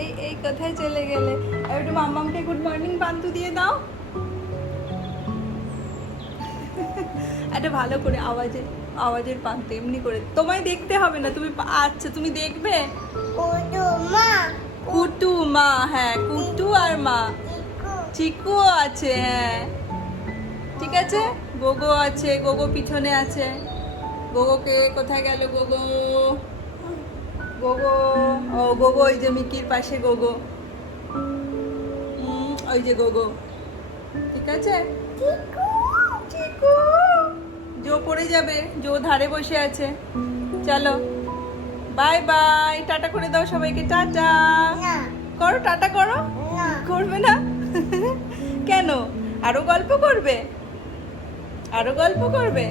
এই এই কোথায় চলে গেলে? আর একটু মাম্মামকে গুড মর্নিং পান্তু দিয়ে দাও। একটা ভালো করে আওয়াজের পান্তু, এমনি করে। তোমায় দেখতে হবে না, তুমি আচ্ছা তুমি দেখবে। কুটু মা, হ্যাঁ কুটু আর মা। চিকুও আছে, হ্যাঁ ঠিক আছে। গোগো আছে, গোগো পিছনে আছে। গোগোকে কোথায় গেল গোগো? গোগো, ও গোগো ওই যে মিকির পাশে গোগো। ওই যে গোগো, ঠিক আছে। চিকু জো পড়ে যাবে, জো ধারে বসে আছে। চলো বাই বাই, টাটা করে দাও সবাইকে, টাটা করো, টাটা করো। করবে না? কেন? আরো গল্প করবে? আরো গল্প করবে?